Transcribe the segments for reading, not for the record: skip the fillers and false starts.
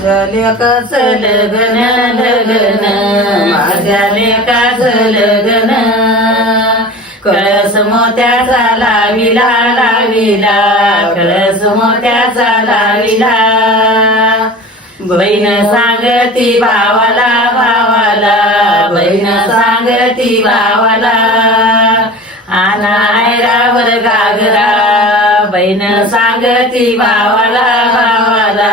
माझ्या लेकाचं लग्न लग्न माझ्या लेकाचं लग्न कळस मोत्याचा लाविला लाविला कळस मोत्याचा लाविला बहीण सांगती भावाला भावाला बहीण सांगती भावाला आना ऐरावर घागरा बहीण सांगती भावाला भावाला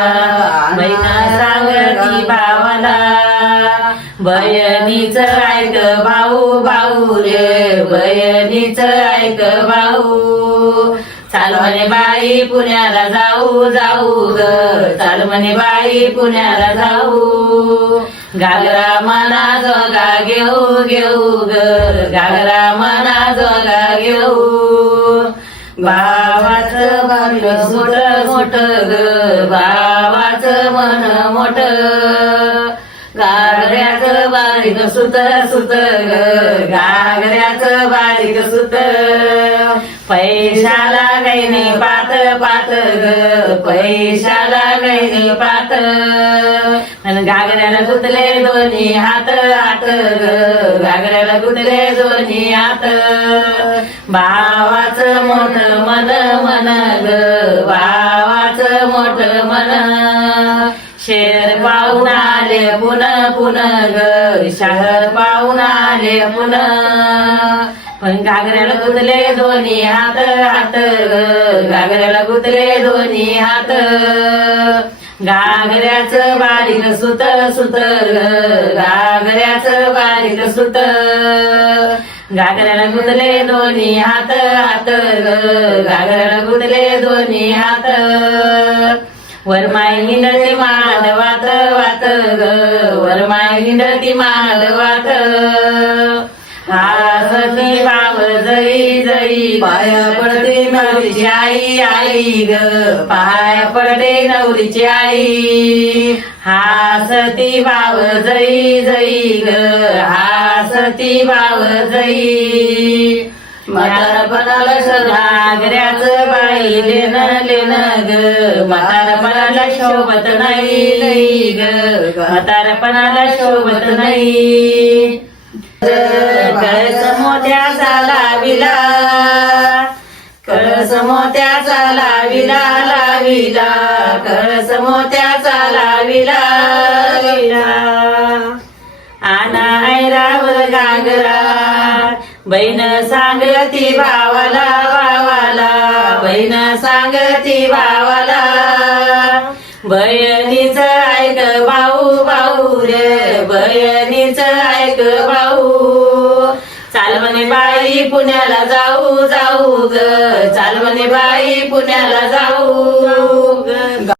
बहीण सांगती भावाला बहिणीच ऐक भाऊ भाऊ रे बहिणीच ऐक भाऊ चाल म्हणे बाई पुण्याला जाऊ जाऊ ग चाल म्हणे बाई पुण्याला जाऊ घागरा मना जोगा घेऊ घेऊ ग घागरा मना जोगा घेऊ भावाचं मन मोठ मोठ ग भावाचं मन मोठ घागऱ्याचं बारीक सुत सुत ग घागऱ्याचं बारीक सुत पैशाला काही नाही पात पात ग पैशाला काही नाही पात आणि घागऱ्याला गुतले दोन्ही हात हात ग घागऱ्याला गुतले दोन्ही हात भावाचं मोठ मन मन ग भावाचं मोठ मन शेर पाहून आले पुन्हा पुन्हा ग शहर पाहून आले पुन्हा पण घागऱ्याला गुतले दोन्ही हात हात ग घागऱ्याला गुतले दोन्ही हात घागऱ्याचं बारीक सुत सुत ग घागऱ्याचं बारीक सुत घागऱ्याला गुतले दोन्ही हात हात ग घागऱ्याला गुतले दोन्ही हात वरमाई निंदती माधवात वात ग वरमाई निंदती माधवात हासती भाव जई जई पाय पडते नवरीची आई आई ग पाय पडते नवरीची आई हासती भाव जई जई ग हासती भाव जई म्हातारपणाला घागऱ्याचं बाई लेणं लेणं ग म्हातारपणाला शोभत नाही ग म्हातारपणाला शोभत नाही कळस मोत्याचा लाविला कळस मोत्याचा लाविला लाविला कळस मोत्याचा लाविला आना ऐरावर घागरा बहीण सांगती भावाला भावाला बहीण सांगती भावाला बहिणीच ऐक भाऊ भाऊ रे बहिणीच ऐक भाऊ चाल म्हणे बाई पुण्याला जाऊ जाऊ ग चाल म्हणे बाई पुण्याला जाऊ ग